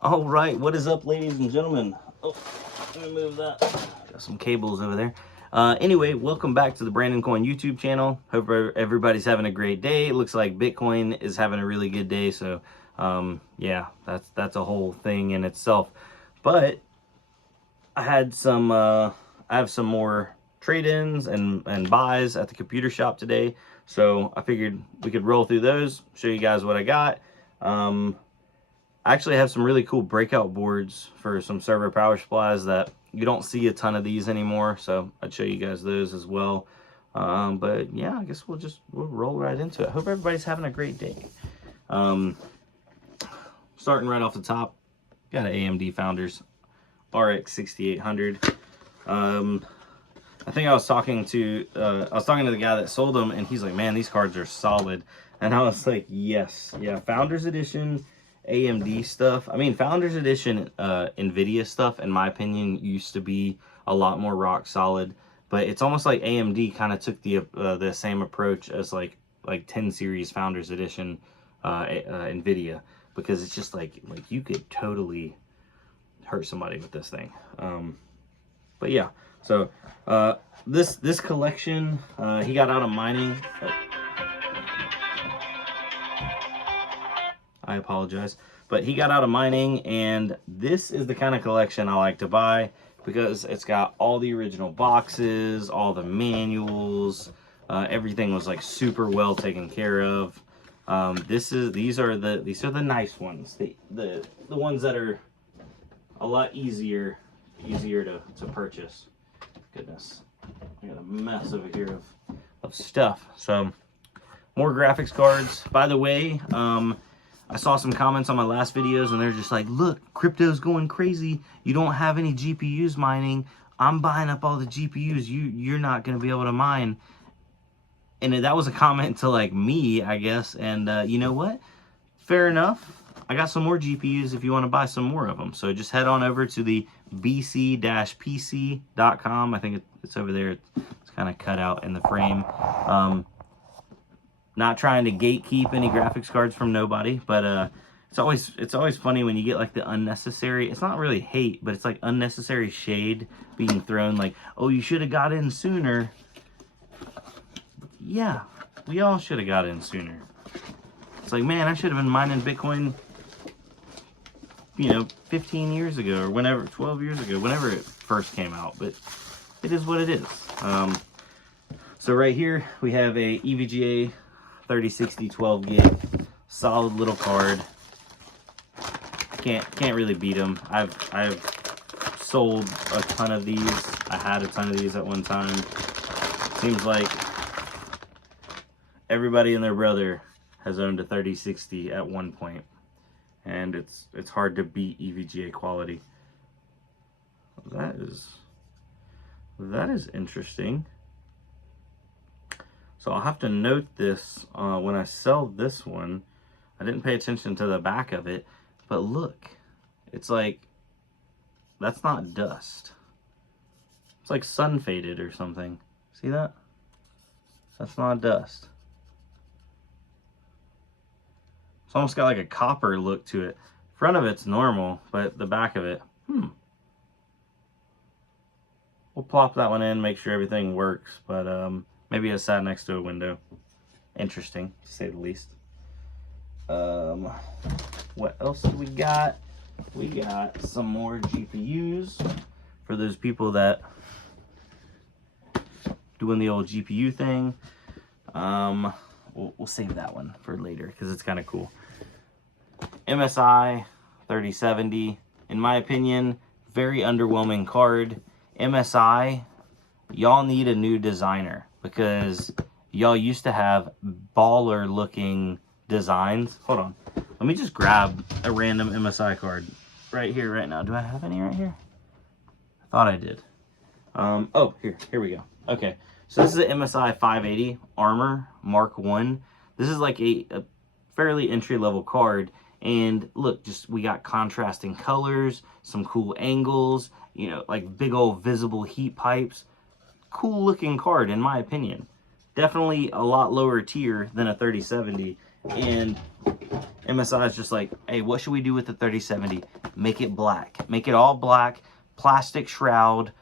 All right, what is up, ladies and gentlemen? Oh, let me move that. Got some cables over there. Anyway, welcome back to the Brandon Coin YouTube channel. Hope everybody's having a great day. It looks like Bitcoin is having a really good day. So, yeah, that's a whole thing in itself. But I had some, I have some more trade-ins and buys at the computer shop today. So I figured we could roll through those, show you guys what I got. I actually have some really cool breakout boards for some server power supplies that you don't see a ton of these anymore, so I'd show you guys those as well. But yeah, I guess we'll roll right into it. Hope everybody's having a great day. Starting right off the top, got an AMD Founders RX 6800. I think I was talking to the guy that sold them, and he's like, "Man, these cards are solid." And I was like, "Yes, yeah, Founders Edition." AMD stuff. I mean, Founders Edition NVIDIA stuff, in my opinion, used to be a lot more rock solid. But it's almost like AMD kind of took the same approach as like 10 series Founders Edition NVIDIA, because it's just like you could totally hurt somebody with this thing. But yeah, so this collection he got out of mining. Oh. I apologize, but he got out of mining, and this is the kind of collection I like to buy because it's got all the original boxes, all the manuals, everything was like super well taken care of. These are the nice ones, the ones that are a lot easier to purchase. Goodness, I got a mess over here of stuff. So more graphics cards. By the way, I saw some comments on my last videos, and they're just like, "Look, crypto's going crazy. You don't have any GPUs mining. I'm buying up all the GPUs. You're not going to be able to mine." And that was a comment to like me, I guess. And you know what? Fair enough. I got some more GPUs if you want to buy some more of them. So just head on over to the bc-pc.com. I think it's over there. It's kind of cut out in the frame. Not trying to gatekeep any graphics cards from nobody, but it's always funny when you get like the unnecessary, it's not really hate, but it's like unnecessary shade being thrown, like, "Oh, you should have got in sooner." Yeah, we all should have got in sooner. It's like, man, I should have been mining Bitcoin, 15 years ago, or whenever, 12 years ago, whenever it first came out. But it is what it is. So right here we have a EVGA 3060 12 gig, solid little card. Can't really beat them. I've sold a ton of these. I had a ton of these at one time. Seems like everybody and their brother has owned a 3060 at one point, and it's hard to beat EVGA quality. That is interesting. So I'll have to note this when I sell this one. I didn't pay attention to the back of it, but look, it's like, that's not dust. It's like sun faded or something. See that? That's not dust. It's almost got like a copper look to it. Front of it's normal, but the back of it, We'll plop that one in, make sure everything works, but maybe it sat next to a window. Interesting, to say the least. What else do we got? We got some more GPUs for those people that doing the old GPU thing. We'll save that one for later because it's kind of cool. MSI 3070, in my opinion, very underwhelming card. MSI, y'all need a new designer, because y'all used to have baller looking designs. Hold on, let me just grab a random MSI card right here right now. Do I have any right here? I thought I did. Oh, here we go. Okay, so this is an MSI 580 Armor Mark 1. This is like a fairly entry-level card, and look, we got contrasting colors, some cool angles, like big old visible heat pipes. Cool looking card, in my opinion. Definitely a lot lower tier than a 3070, And MSI is just like, hey, what should we do with the 3070? Make it black. Make it all black, plastic shroud.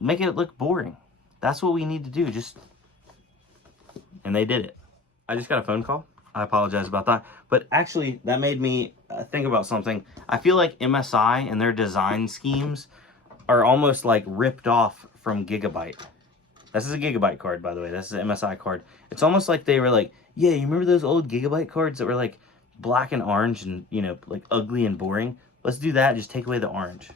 Make it look boring. That's what we need to do. And they did it. I just got a phone call. I apologize about that. But actually, that made me think about something. I feel like MSI and their design schemes are almost like ripped off from Gigabyte. This is a Gigabyte card, by the way. This is an MSI card. It's almost like they were like, yeah, you remember those old Gigabyte cards that were like black and orange and, you know, like ugly and boring? Let's do that. Just take away the orange.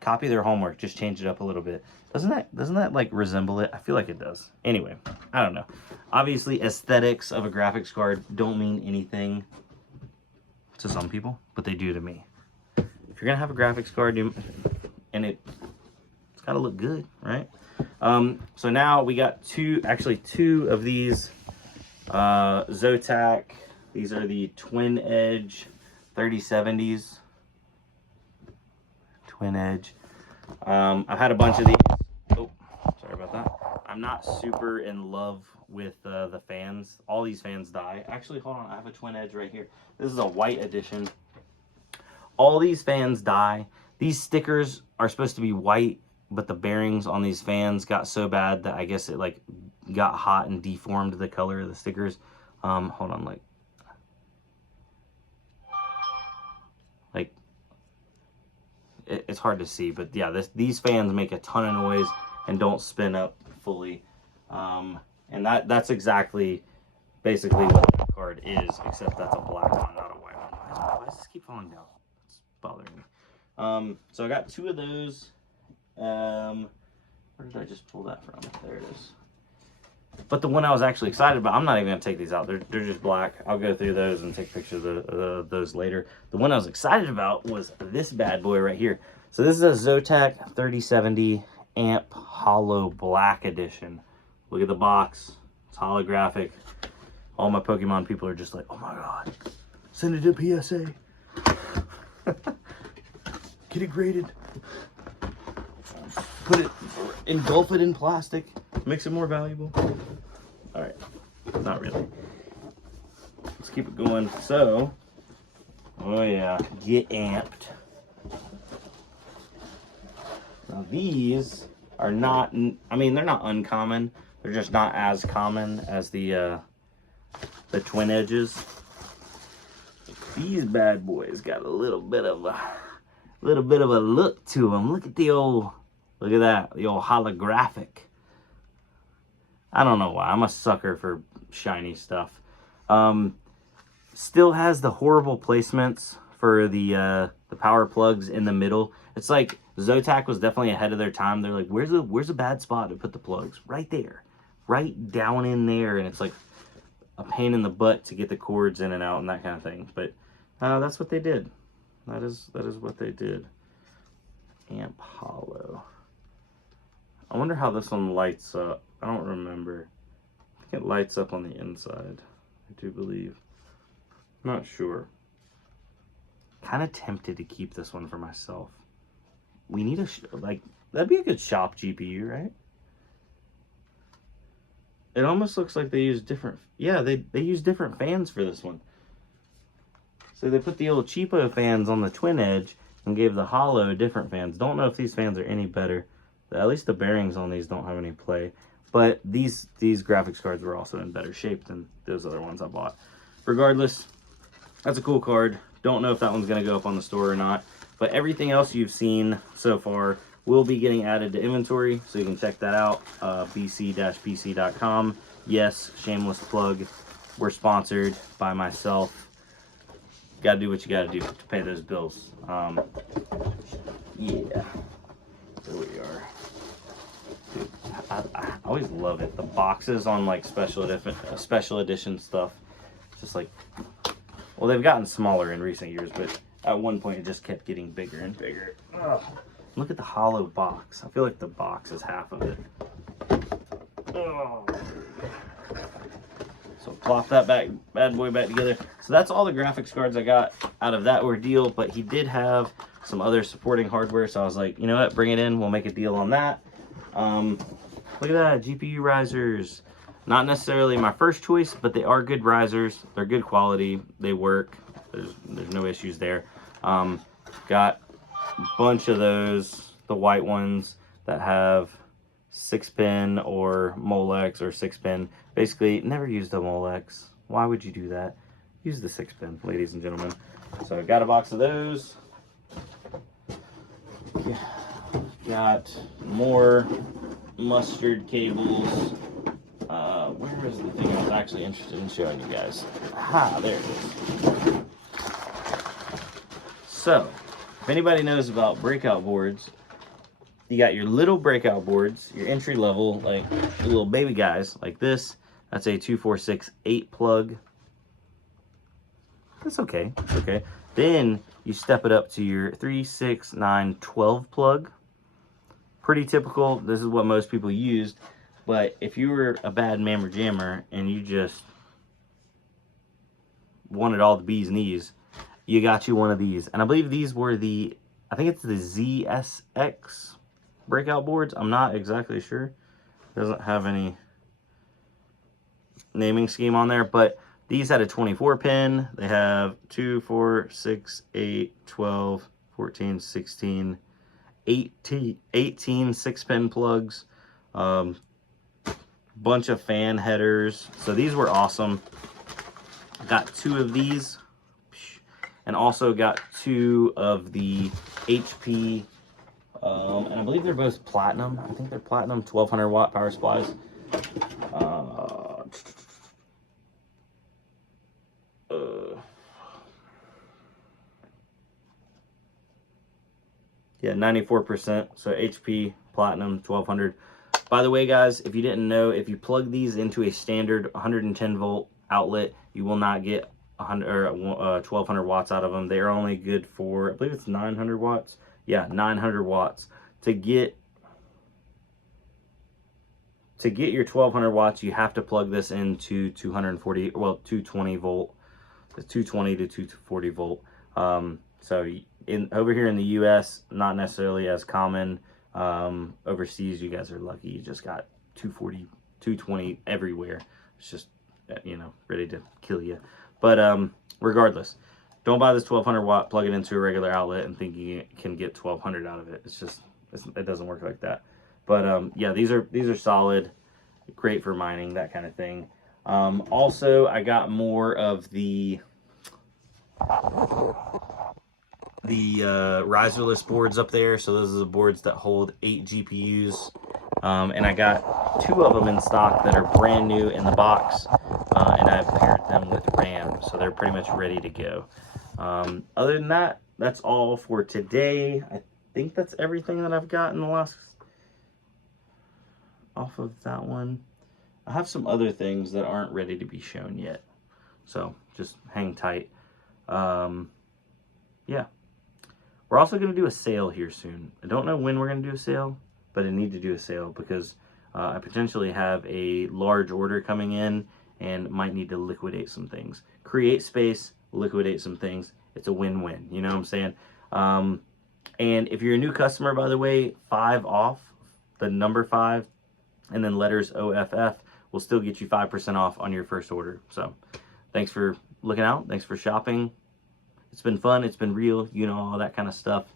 Copy their homework. Just change it up a little bit. Doesn't that like resemble it? I feel like it does. Anyway, I don't know. Obviously, aesthetics of a graphics card don't mean anything to some people, but they do to me. If you're gonna have a graphics card, it's gotta look good, right? So now we got two of these Zotac. These are the twin edge 3070s. Twin edge. I've had a bunch of these. Oh, sorry about that. I'm not super in love with the fans. All these fans die. Actually, hold on. I have a twin edge right here. This is a white edition. All these fans die. These stickers are supposed to be white, but the bearings on these fans got so bad that I guess it like got hot and deformed the color of the stickers. Hold on, like it's hard to see, but yeah, these fans make a ton of noise and don't spin up fully. And that's exactly basically what the card is, except that's a black one, not a white one. Why does this keep falling down? It's bothering me. So I got two of those. Where did I just pull that from? There it is. But the one I was actually excited about, I'm not even going to take these out. They're just black. I'll go through those and take pictures of those later. The one I was excited about was this bad boy right here. So this is a Zotac 3070 Amp Holo Black Edition. Look at the box. It's holographic. All my Pokemon people are just like, oh my god. Send it to PSA. Get it graded. Engulf it in plastic. Makes it more valuable. All right, not really. Let's keep it going. So, oh yeah, get amped. Now these are not, I mean, they're not uncommon. They're just not as common as the twin edges. These bad boys got a little bit of a look to them. Look at the old, look at that, the old holographic. I don't know why. I'm a sucker for shiny stuff. Still has the horrible placements for the power plugs in the middle. It's like Zotac was definitely ahead of their time. They're like, where's a bad spot to put the plugs? Right there. Right down in there. And it's like a pain in the butt to get the cords in and out and that kind of thing. But that's what they did. That is what they did. Amp Holo. I wonder how this one lights up. I don't remember. I think it lights up on the inside, I do believe. I'm not sure. Kind of tempted to keep this one for myself. We need that'd be a good shop GPU, right? It almost looks like they use different, yeah, they use different fans for this one. So they put the old cheapo fans on the twin edge and gave the Holo different fans. Don't know if these fans are any better. At least the bearings on these don't have any play. But these graphics cards were also in better shape than those other ones I bought. Regardless, that's a cool card. Don't know if that one's going to go up on the store or not. But everything else you've seen so far will be getting added to inventory. So you can check that out. bc-pc.com. Yes, shameless plug. We're sponsored by myself. Got to do what you got to do to pay those bills. Yeah. There we are. Dude, I always love it. The boxes on like special edition stuff. Just like, well, they've gotten smaller in recent years, but at one point it just kept getting bigger and bigger. Ugh. Look at the Holo box. I feel like the box is half of it. Oh. So plop that bad boy back together. So that's all the graphics cards I got out of that ordeal, but he did have some other supporting hardware, so I was like, you know what, bring it in, we'll make a deal on that. Look at that, GPU risers, Not necessarily my first choice, but they are good risers. They're good quality. They work. There's no issues there. Got a bunch of those, the white ones that have 6-pin or Molex or 6-pin. Basically, never use the Molex. Why would you do that? Use the 6-pin, ladies and gentlemen. So I got a box of those. Got more mustard cables. Where is the thing I was actually interested in showing you guys? Aha, there it is. So, if anybody knows about breakout boards, you got your little breakout boards, your entry level, like the little baby guys, like this. That's a 246/8 plug. That's okay. It's okay. Then you step it up to your 3, 6, 9, 12 plug. Pretty typical. This is what most people used. But if you were a bad mammer jammer and you just wanted all the bees knees, you got you one of these. And I believe these were the, I think it's the ZSX breakout boards. I'm not exactly sure. It doesn't have any naming scheme on there, but these had a 24 pin. They have 2, 4, 6, 8, 12, 14, 16, 18 6-pin plugs. Bunch of fan headers. So these were awesome. Got 2 of these, and also got 2 of the HP, and I believe they're both platinum. I think they're platinum 1200 watt power supplies. Yeah, 94%. So HP platinum 1200. By the way, guys, if you didn't know, if you plug these into a standard 110 volt outlet, you will not get 1200 watts out of them. They are only good for, I believe it's 900 watts. Yeah, 900 watts. To get your 1200 watts, you have to plug this into 220 volt, 220 to 240 volt. So over here in the US, not necessarily as common. Overseas, you guys are lucky. You just got 240, 220 everywhere. It's just, you know, ready to kill you. But regardless, don't buy this 1200 watt, plug it into a regular outlet and think you can get 1200 out of it. It's just, it doesn't work like that. But yeah, these are solid, great for mining, that kind of thing. Also, I got more of the riserless boards up there. So those are the boards that hold 8 GPUs. And I got 2 of them in stock that are brand new in the box, and I've paired them with RAM, so they're pretty much ready to go. Other than that, that's all for today. I think that's everything that I've got in the last, off of that one. I have some other things that aren't ready to be shown yet, so just hang tight. Yeah. We're also going to do a sale here soon. I don't know when we're going to do a sale, but I need to do a sale because I potentially have a large order coming in and might need to liquidate some things. Create space, liquidate some things. It's a win-win, you know what I'm saying? And if you're a new customer, by the way, 5 off, the number 5, and then letters OFF will still get you 5% off on your first order. So thanks for looking out. Thanks for shopping. It's been fun. It's been real. You know, all that kind of stuff.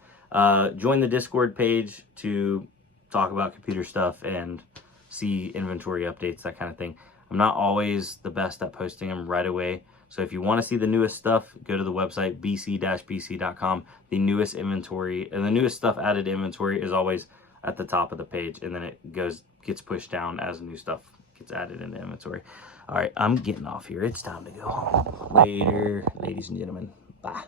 Join the Discord page to talk about computer stuff and see inventory updates, that kind of thing. I'm not always the best at posting them right away. So if you want to see the newest stuff, go to the website, bc-bc.com. The newest inventory and the newest stuff added to inventory is always at the top of the page, and then it gets pushed down as new stuff gets added into inventory. All right, I'm getting off here. It's time to go home. Later, ladies and gentlemen. Bye.